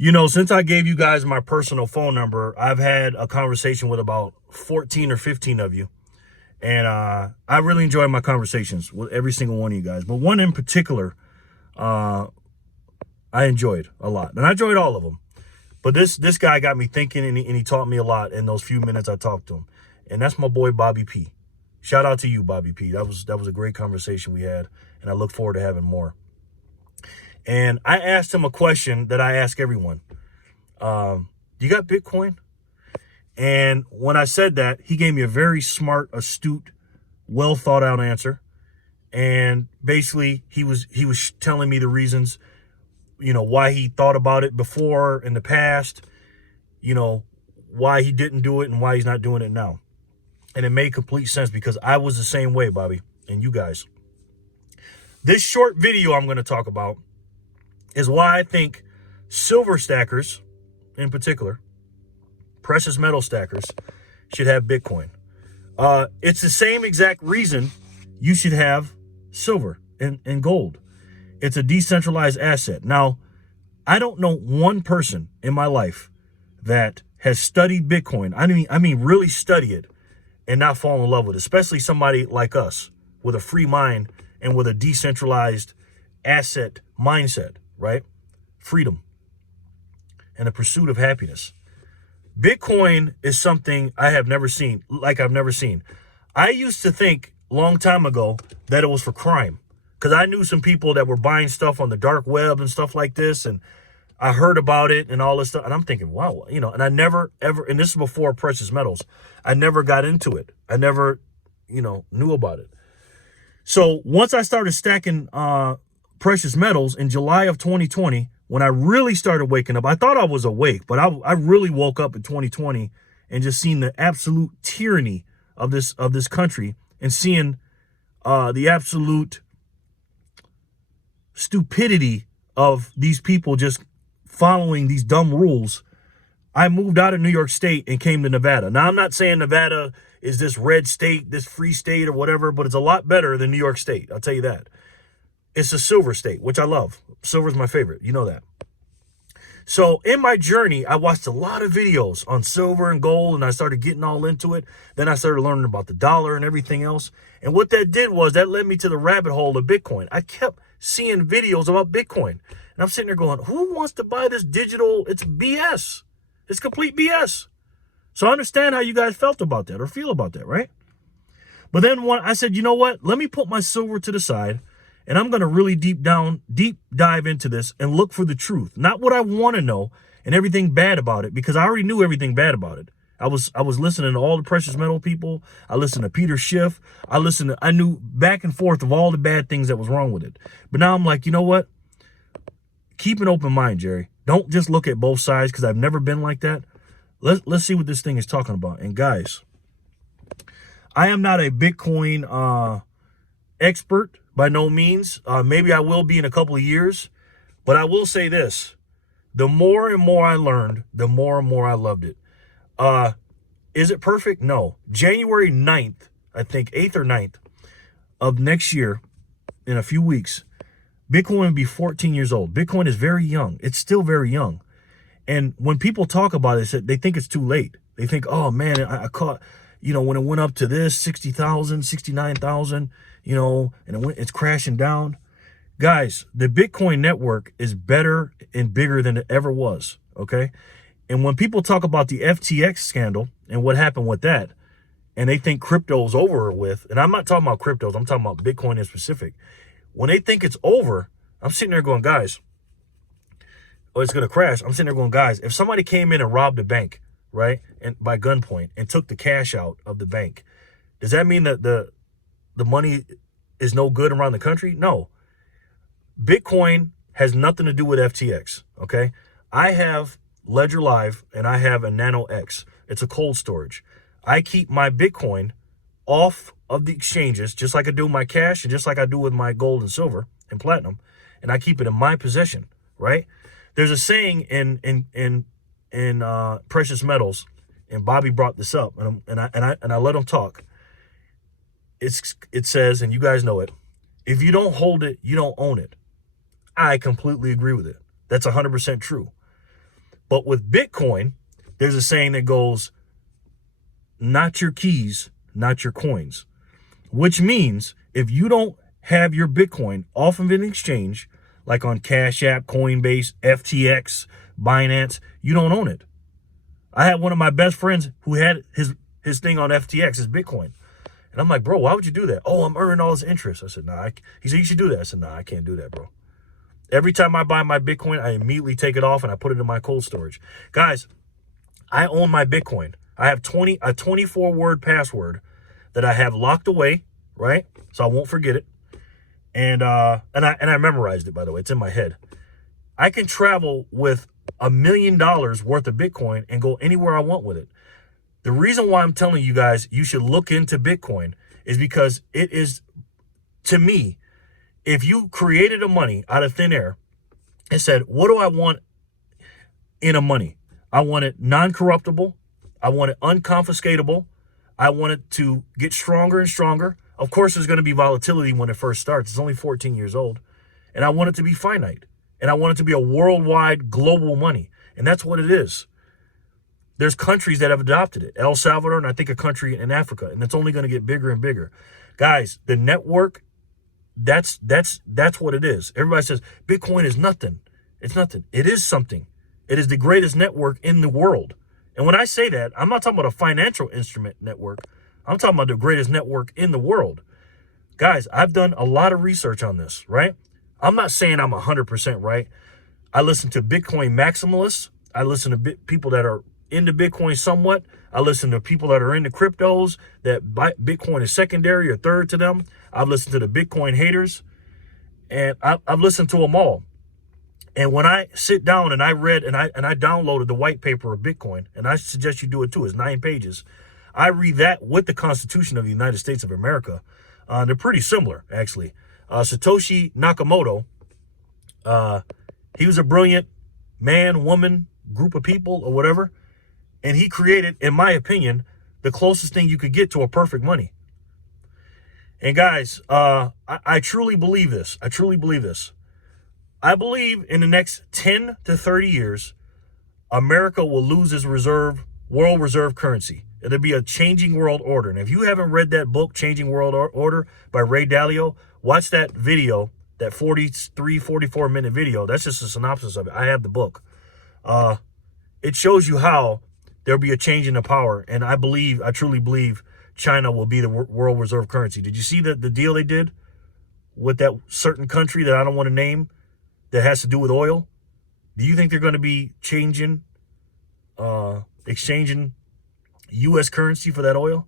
Since I gave you guys my personal phone number, I've had a conversation with about 14 or 15 of you. And I really enjoy my conversations with every single one of you guys. But one in particular, I enjoyed a lot. And I enjoyed all of them. But this guy got me thinking, and he taught me a lot in those few minutes I talked to him. And that's my boy, Bobby P. Shout out to you, Bobby P. That was a great conversation we had. And I look forward to having more. And I asked him a question that I ask everyone. You got Bitcoin? And when I said that, he gave me a very smart, astute, well thought out answer. And basically he was telling me the reasons, why he thought about it before in the past, why he didn't do it and why he's not doing it now. And it made complete sense because I was the same way, Bobby, and you guys. This short video I'm going to talk about is why I think silver stackers, in particular, precious metal stackers, should have Bitcoin. It's the same exact reason you should have silver and gold. It's a decentralized asset. Now, I don't know one person in my life that has studied Bitcoin. I mean, really study it and not fall in love with it, especially somebody like us with a free mind and with a decentralized asset mindset, right? Freedom and the pursuit of happiness. Bitcoin is something I have never seen, like I've never seen. I used to think a long time ago that it was for crime because I knew some people that were buying stuff on the dark web and stuff like this. And I heard about it and all this stuff. And I'm thinking, wow, and I never, ever, and this is before precious metals. I never got into it. I never, knew about it. So once I started stacking precious metals in July of 2020, when I really started waking up, I thought I was awake, but I really woke up in 2020 and just seen the absolute tyranny of this country and seeing the absolute stupidity of these people just following these dumb rules. I moved out of New York State and came to Nevada. Now, I'm not saying Nevada is this red state, this free state or whatever, but it's a lot better than New York State. I'll tell you that. It's a silver state, which I love. Silver is my favorite. You know that. So in my journey, I watched a lot of videos on silver and gold, and I started getting all into it. Then I started learning about the dollar and everything else. And what that did was that led me to the rabbit hole of Bitcoin. I kept seeing videos about Bitcoin. And I'm sitting there going, who wants to buy this digital? It's BS. It's complete BS. So I understand how you guys felt about that or feel about that, right? But then I said, you know what? Let me put my silver to the side. And I'm going to really deep dive into this and look for the truth. Not what I want to know and everything bad about it, because I already knew everything bad about it. I was listening to all the precious metal people. I listened to Peter Schiff. I knew back and forth of all the bad things that was wrong with it. But now I'm like, you know what? Keep an open mind, Jerry. Don't just look at both sides, because I've never been like that. Let's see what this thing is talking about. And guys, I am not a Bitcoin expert by no means. Maybe I will be in a couple of years, but I will say this. The more and more I learned, the more and more I loved it. Is it perfect? No. January 9th, I think 8th or 9th of next year, in a few weeks, Bitcoin will be 14 years old. Bitcoin is very young. It's still very young. And when people talk about it, they think it's too late. They think, oh man, I caught, when it went up to this 60,000, 69,000, and it's crashing down. Guys, the Bitcoin network is better and bigger than it ever was, okay? And when people talk about the FTX scandal and what happened with that, and they think crypto's over with, and I'm not talking about cryptos, I'm talking about Bitcoin in specific. When they think it's over, I'm sitting there going, guys, it's going to crash. I'm sitting there going, guys, if somebody came in and robbed a bank, right, and by gunpoint and took the cash out of the bank, does that mean that the money is no good around the country? No. Bitcoin has nothing to do with FTX, okay? I have Ledger Live and I have a Nano X. It's a cold storage. I keep my Bitcoin off of the exchanges, just like I do my cash and just like I do with my gold and silver and platinum, and I keep it in my possession, right? There's a saying in precious metals, and Bobby brought this up, and I let him talk. It says, and you guys know it, if you don't hold it, you don't own it. I completely agree with it. That's 100% true. But with Bitcoin, there's a saying that goes, not your keys, not your coins, which means if you don't have your Bitcoin off of an exchange, like on Cash App, Coinbase, FTX, Binance, you don't own it. I had one of my best friends who had his thing on FTX, his Bitcoin. And I'm like, bro, why would you do that? Oh, I'm earning all this interest. I said, nah. He said, you should do that. I said, nah, I can't do that, bro. Every time I buy my Bitcoin, I immediately take it off and I put it in my cold storage. Guys, I own my Bitcoin. I have a 24-word password that I have locked away, right? So I won't forget it. And I memorized it, by the way. It's in my head. I can travel with $1 million worth of Bitcoin and go anywhere I want with it. The reason why I'm telling you guys you should look into Bitcoin is because it is, to me, if you created a money out of thin air and said, what do I want in a money? I want it non-corruptible. I want it unconfiscatable. I want it to get stronger and stronger. Of course, there's going to be volatility when it first starts. It's only 14 years old. And I want it to be finite. And I want it to be a worldwide global money. And that's what it is. There's countries that have adopted it. El Salvador, and I think a country in Africa. And it's only going to get bigger and bigger. Guys, the network, that's what it is. Everybody says Bitcoin is nothing. It's nothing. It is something. It is the greatest network in the world. And when I say that, I'm not talking about a financial instrument network. I'm talking about the greatest network in the world. Guys, I've done a lot of research on this, right? I'm not saying I'm 100% right. I listen to Bitcoin maximalists. I listen to people that are into Bitcoin somewhat. I listen to people that are into cryptos, that Bitcoin is secondary or third to them. I've listened to the Bitcoin haters, and I've listened to them all. And when I sit down and I read and I downloaded the white paper of Bitcoin, and I suggest you do it too, it's 9 pages. I read that with the Constitution of the United States of America. They're pretty similar, actually. Satoshi Nakamoto, he was a brilliant man, woman, group of people, or whatever. And he created, in my opinion, the closest thing you could get to a perfect money. And guys, I truly believe this. I truly believe this. I believe in the next 10 to 30 years, America will lose its world reserve currency. It'll be a changing world order. And if you haven't read that book, Changing World Order by Ray Dalio, watch that video, that 44-minute video. That's just a synopsis of it. I have the book. It shows you how there'll be a change in the power. And I truly believe China will be the world reserve currency. Did you see the deal they did with that certain country that I don't want to name that has to do with oil? Do you think they're going to be exchanging U.S. currency for that oil?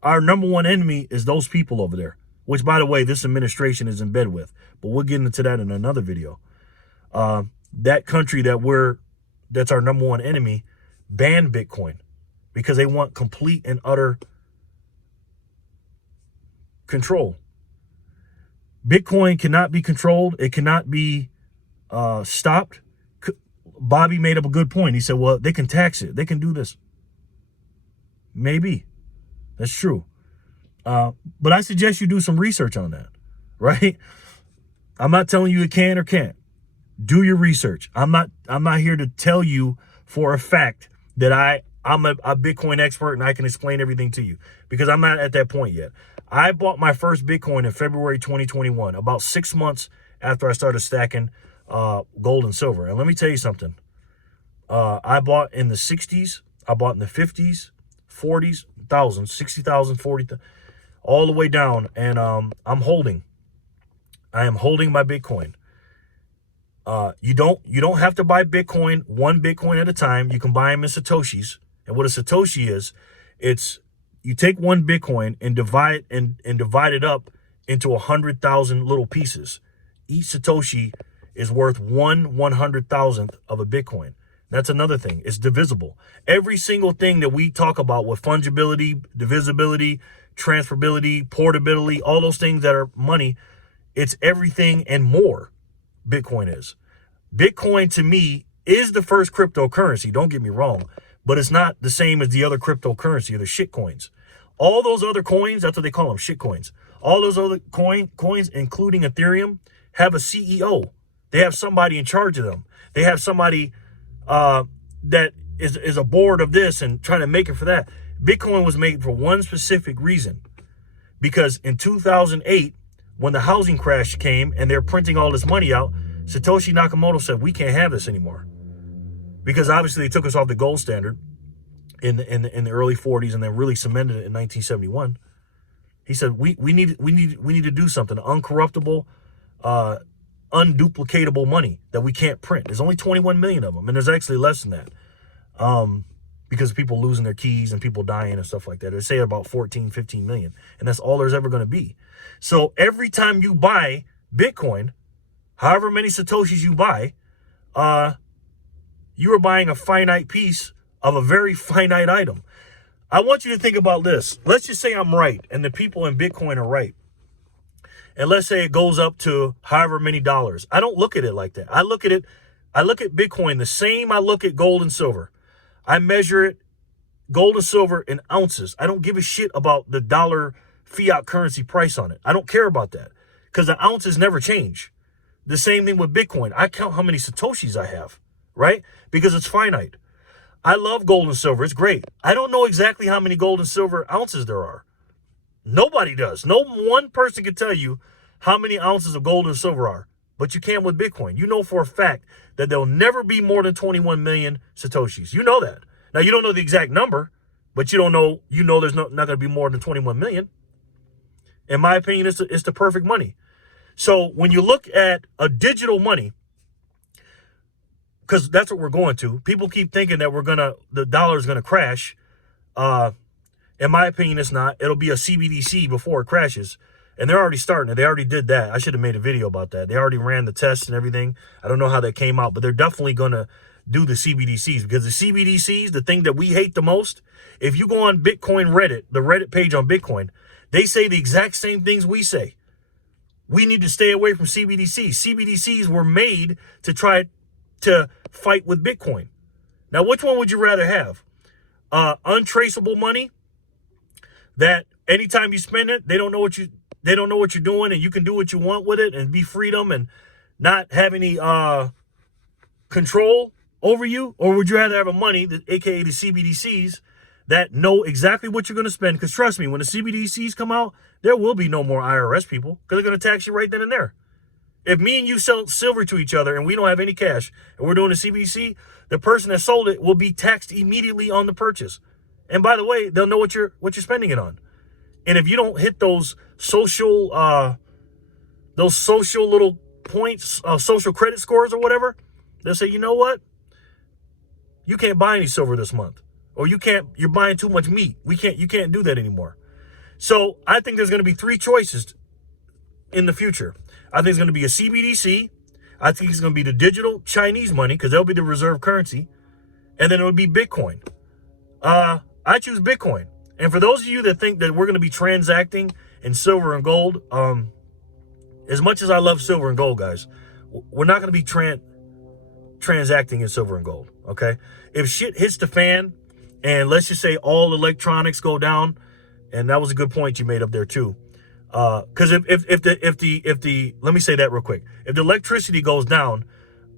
Our number one enemy is those people over there, which, by the way, this administration is in bed with. But we'll get into that in another video. That country that's our number one enemy banned Bitcoin because they want complete and utter control. Bitcoin cannot be controlled. It cannot be stopped. Bobby made up a good point. He said, well, they can tax it. They can do this. Maybe. That's true. But I suggest you do some research on that, right? I'm not telling you it can or can't. Do your research. I'm not here to tell you for a fact that I'm a Bitcoin expert and I can explain everything to you, because I'm not at that point yet. I bought my first Bitcoin in February 2021, about 6 months after I started stacking gold and silver. And let me tell you something. I bought in the 60s. I bought in the 50s, 40s, thousands, 60,000, 40,000, all the way down. And I'm holding. I am holding my Bitcoin. You don't have to buy Bitcoin, one Bitcoin at a time. You can buy them in Satoshis. And what a Satoshi is, it's you take one Bitcoin and divide it up into 100,000 little pieces. Each Satoshi is worth 1/100,000th of a Bitcoin. That's another thing. It's divisible. Every single thing that we talk about with fungibility, divisibility, transferability, portability, all those things that are money, it's everything and more. Bitcoin is. Bitcoin, to me, is the first cryptocurrency. Don't get me wrong, but it's not the same as the other cryptocurrency or the shit coins. All those other coins, that's what they call them, shit coins. All those other coins, including Ethereum, have a CEO. They have somebody in charge of them. They have somebody that is a board of this and trying to make it for that. Bitcoin was made for one specific reason. Because in 2008, when the housing crash came and they're printing all this money out, Satoshi Nakamoto said, we can't have this anymore. Because obviously they took us off the gold standard in the early 40s and then really cemented it in 1971. He said, we need to do something. Uncorruptible, unduplicatable money that we can't print. There's only 21 million of them, and there's actually less than that. Because of people losing their keys and people dying and stuff like that. They say about 14, 15 million. And that's all there's ever going to be. So every time you buy Bitcoin, however many Satoshis you buy, you are buying a finite piece of a very finite item. I want you to think about this. Let's just say I'm right and the people in Bitcoin are right. And let's say it goes up to however many dollars. I don't look at it like that. I look at Bitcoin the same I look at gold and silver. I measure it, gold and silver, in ounces. I don't give a shit about the dollar fiat currency price on it. I don't care about that because the ounces never change. The same thing with Bitcoin. I count how many Satoshis I have, right? Because it's finite. I love gold and silver. It's great. I don't know exactly how many gold and silver ounces there are. Nobody does. No one person can tell you how many ounces of gold and silver are. But you can with Bitcoin. You know for a fact that there'll never be more than 21 million Satoshis. You know that. Now, you don't know the exact number, but you know there's not going to be more than 21 million. In my opinion, it's the perfect money. So when you look at a digital money, because that's what we're going to, people keep thinking that the dollar is going to crash. In my opinion, it's not. It'll be a CBDC before it crashes. And they're already starting it. They already did that. I should have made a video about that. They already ran the tests and everything. I don't know how that came out, but they're definitely going to do the CBDCs because the CBDCs, the thing that we hate the most, if you go on Bitcoin Reddit, the Reddit page on Bitcoin, they say the exact same things we say. We need to stay away from CBDCs. CBDCs were made to try to fight with Bitcoin. Now, which one would you rather have? Untraceable money that anytime you spend it, they don't know what you're doing, and you can do what you want with it and be freedom and not have any control over you? Or would you rather have a money, aka the CBDCs, that know exactly what you're going to spend? Because trust me, when the CBDCs come out, there will be no more IRS people because they're going to tax you right then and there. If me and you sell silver to each other and we don't have any cash and we're doing a CBDC, the person that sold it will be taxed immediately on the purchase. And by the way, they'll know what you're spending it on. And if you don't hit those social little points, social credit scores or whatever, they'll say, you know what? You can't buy any silver this month. Or you're buying too much meat. You can't do that anymore. So I think there's going to be three choices in the future. I think it's going to be a CBDC. I think it's going to be the digital Chinese money because they'll be the reserve currency. And then it'll be Bitcoin. I choose Bitcoin. And for those of you that think that we're going to be transacting in silver and gold, as much as I love silver and gold, guys, we're not going to be transacting in silver and gold, okay? If shit hits the fan, and let's just say all electronics go down, and that was a good point you made up there too. Because if the let me say that real quick. If the electricity goes down,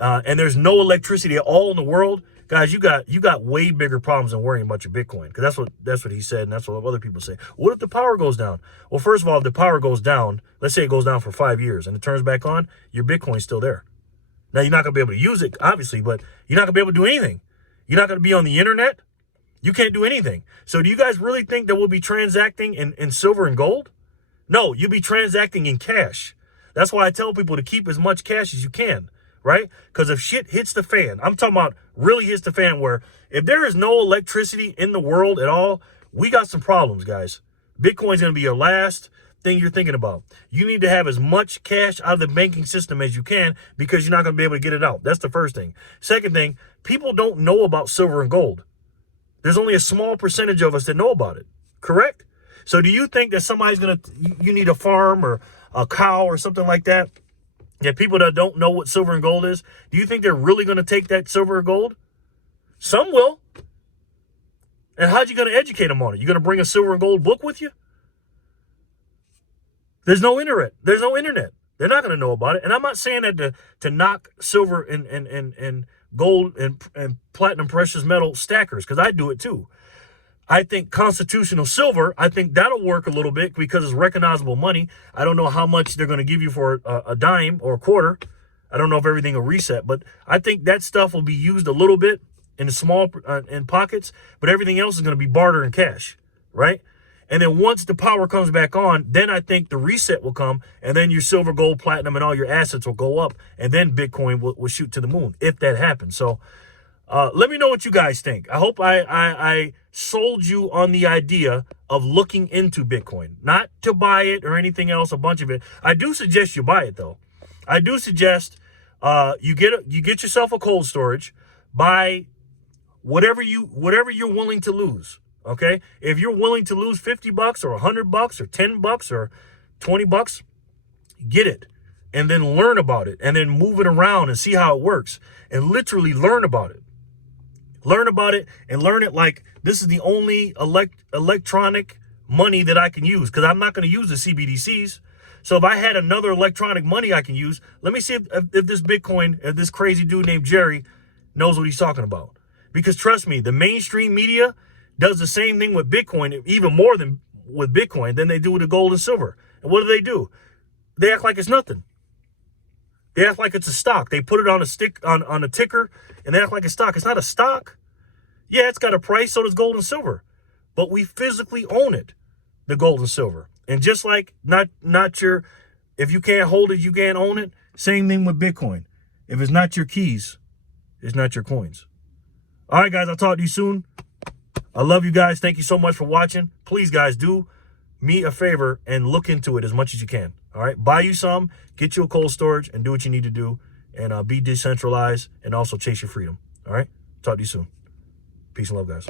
and there's no electricity at all in the world, guys, you got way bigger problems than worrying about your Bitcoin. Because that's what he said, and that's what other people say. What if the power goes down? Well, first of all, if the power goes down, let's say it goes down for 5 years and it turns back on, your Bitcoin's still there. Now, you're not going to be able to use it, obviously, but you're not going to be able to do anything. You're not going to be on the internet. You can't do anything. So do you guys really think that we'll be transacting in silver and gold? No, you'll be transacting in cash. That's why I tell people to keep as much cash as you can, right? Because if shit hits the fan, I'm talking about really hits the fan, where if there is no electricity in the world at all, we got some problems, guys. Bitcoin's going to be your last thing you're thinking about. You need to have as much cash out of the banking system as you can because you're not going to be able to get it out. That's the first thing. Second thing, people don't know about silver and gold. There's only a small percentage of us that know about it, correct? So do you think that somebody's going to, you need a farm or a cow or something like that? Yeah, people that don't know what silver and gold is, do you think they're really going to take that silver or gold? Some will. And how's you going to educate them on it? You going to bring a silver and gold book with you? There's no internet. There's no internet. They're not going to know about it. And I'm not saying that to knock silver and gold and platinum precious metal stackers, because I do it too. I think constitutional silver, I think that'll work a little bit because it's recognizable money. I don't know how much they're going to give you for a dime or a quarter. I don't know if everything will reset, but I think that stuff will be used a little bit in small in pockets, but everything else is going to be barter and cash, right? And then once the power comes back on, then I think the reset will come, and then your silver, gold, platinum, and all your assets will go up, and then Bitcoin will shoot to the moon if that happens. So let me know what you guys think. I hope I sold you on the idea of looking into Bitcoin, not to buy it or anything else, a bunch of it. I do suggest you buy it though. I do suggest you get yourself a cold storage, buy whatever you're willing to lose. Okay, if you're willing to lose $50 or $100 or $10 or $20, get it, and then learn about it, and then move it around and see how it works, and literally learn about it. Learn about it and learn it like this is the only electronic money that I can use, because I'm not going to use the CBDCs. So if I had another electronic money I can use, let me see if this Bitcoin, if this crazy dude named Jerry knows what he's talking about. Because trust me, the mainstream media does the same thing with Bitcoin, even more than with Bitcoin than they do with the gold and silver. And what do? They act like it's nothing. They act like it's a stock. They put it on a stick on a ticker, and they act like it's stock. It's not a stock. Yeah, it's got a price, so does gold and silver. But we physically own it, the gold and silver. And just like not your, if you can't hold it, you can't own it. Same thing with Bitcoin. If it's not your keys, it's not your coins. All right, guys, I'll talk to you soon. I love you guys. Thank you so much for watching. Please, guys, do me a favor and look into it as much as you can. All right, buy you some, get you a cold storage, and do what you need to do, and be decentralized, and also chase your freedom. All right, talk to you soon. Peace and love, guys.